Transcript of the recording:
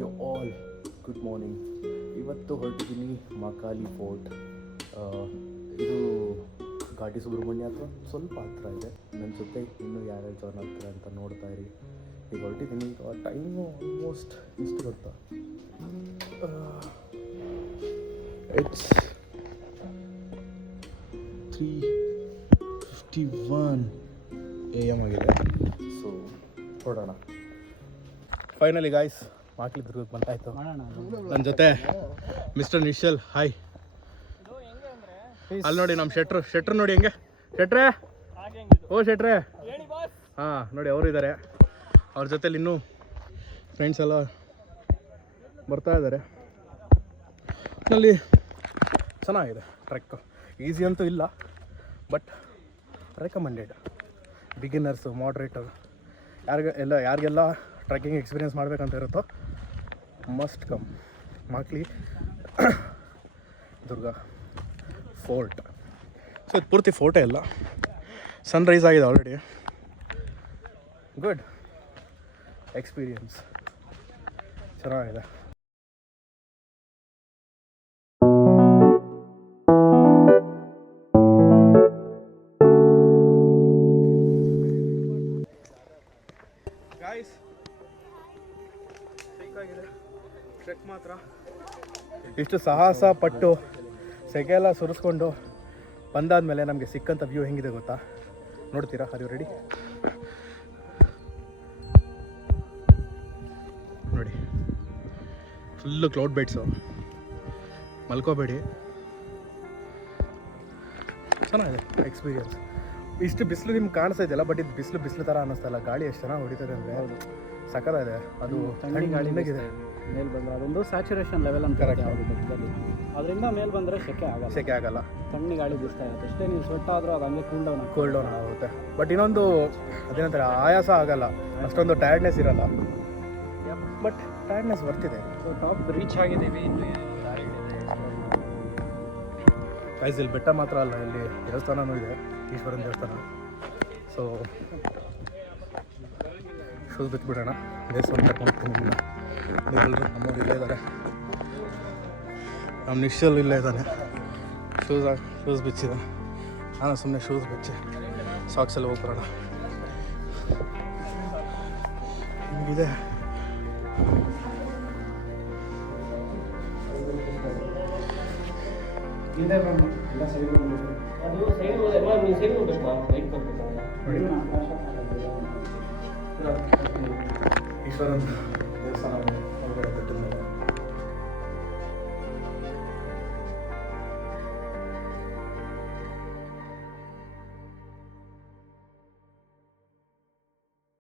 You all good morning. ಇವತ್ತು ಹೊರಟಿದ್ದೀನಿ ಮಕಾಲಿ fort. ಇದು ಘಾಟಿ ಸುಬ್ರಹ್ಮಣ್ಯ ಅಥವಾ ಸ್ವಲ್ಪ ಹತ್ತಿರ ಇದೆ. ನನ್ನ ಜೊತೆ ಇನ್ನೂ ಯಾರ್ಯಾರು ಜಾಯ್ನ್ ಆಗ್ತಾರೆ ಅಂತ ನೋಡ್ತಾ ಇರಿ. ಈಗ ಹೊರಟಿದ್ದೀನಿ. ಈಗ ಟೈಮು ಆಲ್ಮೋಸ್ಟ್ ಇಷ್ಟು ಗೊತ್ತಾ, ಇಟ್ಸ್ 3:51 AM ಆಗಿದೆ. ಸೊ ಹೊರಡೋಣ. Finally guys ಮಾಕ್ಲಿ ದುರ್ಗಕ್ಕೆ ಬಂತಾಯಿತು. ನನ್ನ ಜೊತೆ ಮಿಸ್ಟರ್ ನಿಶ್ಚಲ್. ಹಾಯ್. ಅಲ್ಲಿ ನೋಡಿ ನಮ್ಮ ಶೆಟ್ರು ನೋಡಿ ಹೆಂಗೆ. ಶೆಟ್ರೆ, ಓ ಶೆಟ್ರೆ. ಹಾಂ ನೋಡಿ ಅವರು ಇದ್ದಾರೆ. ಅವ್ರ ಜೊತೆಲಿ ಇನ್ನೂ ಫ್ರೆಂಡ್ಸ್ ಎಲ್ಲ ಬರ್ತಾ ಇದ್ದಾರೆ. ಅಲ್ಲಿ ಚೆನ್ನಾಗಿದೆ ಟ್ರೆಕ್. ಈಸಿ ಅಂತೂ ಇಲ್ಲ, ಬಟ್ ರೆಕಮೆಂಡೆಡ್. ಬಿಗಿನರ್ಸು, ಮಾಡ್ರೇಟರ್, ಯಾರಿಗೆಲ್ಲ ಟ್ರೆಕ್ಕಿಂಗ್ ಎಕ್ಸ್ಪೀರಿಯೆನ್ಸ್ ಮಾಡಬೇಕಂತ ಇರುತ್ತೋ ಮಸ್ಟ್ ಕಮ್ ಮಾಕ್ಲಿ ದುರ್ಗ ಫೋರ್ಟ್. ಸೊ ಇದು ಪೂರ್ತಿ ಫೋರ್ಟೇ ಇಲ್ಲ, ಸನ್ರೈಸ್ ಆಗಿದೆ ಆಲ್ರೆಡಿ. ಗುಡ್ ಎಕ್ಸ್ಪೀರಿಯನ್ಸ್, ಚೆನ್ನಾಗಿದೆ. ಗಾಯ್ಸ್ ಸೈಕಾಗಿದೆ ಟ್ರೆಕ್ ಮಾತ್ರ. ಇಷ್ಟು ಸಾಹಸ ಪಟ್ಟು ಸೆಕೆ ಎಲ್ಲ ಸುರಿಸ್ಕೊಂಡು ಬಂದಾದ್ಮೇಲೆ ನಮಗೆ ಸಿಕ್ಕಂಥ ವ್ಯೂ ಹೆಂಗಿದೆ ಗೊತ್ತಾ? ನೋಡ್ತೀರಾ? Are you ready? ನೋಡಿ, ಫುಲ್ಲು ಕ್ಲೌಡ್ ಬೆಡ್ಸು. ಮಲ್ಕೋಬೇಡಿ, ಚೆನ್ನಾಗಿದೆ ಎಕ್ಸ್ಪೀರಿಯನ್ಸ್. ಇಷ್ಟು ಬಿಸಿಲು ನಿಮ್ಗೆ ಕಾಣಿಸ್ತಾ ಇದೆಯಲ್ಲ, ಬಟ್ ಇದು ಬಿಸಿಲು ಥರ ಅನ್ನಿಸ್ತಲ್ಲ. ಗಾಳಿ ಎಷ್ಟು ಚೆನ್ನಾಗಿ ಹೊಡಿತದೆ ಅಂದರೆ ಸಕ್ಕತ್ತಾಗಿದೆ. ಅದು ತಣ್ಣಗೆ ಗಾಳಿ ಇದೆ ಮೇಲೆ ಬಂದರೆ ಅದೊಂದು ಸ್ಯಾಚುರೇಷನ್ ಲೆವೆಲ್ ಅಂತ ಕರೆಕ್ಟ್. ಯಾವುದು ಬೆಟ್ಟದಲ್ಲಿ, ಅದರಿಂದ ಮೇಲೆ ಬಂದರೆ ಸೆಕೆ ಆಗಲ್ಲ. ತಣ್ಣಗೆ ಗಾಳಿ ಬೀಸ್ತಾ ಇರುತ್ತೆ. ಅಷ್ಟೇ ನೀವು ಸ್ವೆಟ್ ಆದರೂ ಅದು ಹಂಗೆ ಕೂಲ್ ಡೌನ್ ಆಗುತ್ತೆ. ಬಟ್ ಇನ್ನೊಂದು ಅದೇನಂತಾರೆ, ಆಯಾಸ ಆಗಲ್ಲ, ಅಷ್ಟೊಂದು ಟಯರ್ಡ್ನೆಸ್ ಇರಲ್ಲ. ಬಟ್ ಟಯರ್ಡ್ನೆಸ್ ಬರ್ತಿದೆ. ಟಾಪ್ ರೀಚ್ ಆಗಿದ್ದೀವಿ. ಇನ್ನು ಗೈಸ್ ಇಲ್ಲಿ ಬೆಟ್ಟ ಮಾತ್ರ ಅಲ್ಲ, ಇಲ್ಲಿ ದೇವಸ್ಥಾನವೂ ಇದೆ, ಈಶ್ವರನ ದೇವಸ್ಥಾನ. ಸೊ ಶೂಸ್ ಬಿಟ್ಬಿಡೋಣ. ದೇವಸ್ಥಾನ ಕರ್ಕೊಂಡು ಹೋಗ್ತೀನಿ. ಎಲ್ಲರೂ ನಮ್ಮವ್ರು ಇಲ್ಲೇ ಇದ್ದಾರೆ. ನಮ್ಮ ನಿಶ್ಚಲ್ ಇಲ್ಲೇ ಇದ್ದಾನೆ. ಶೂಸ್ ಬಿಚ್ಚಿದೆ. ನಾನು ಸುಮ್ಮನೆ ಶೂಸ್ ಬಿಚ್ಚಿ ಸಾಕ್ಸಲ್ಲಿ ಹೋಗ್ಬರೋಣ. ಹಿಂಗಿದೆ. ಈಶ್ವರನ ದೇವಸ್ಥಾನ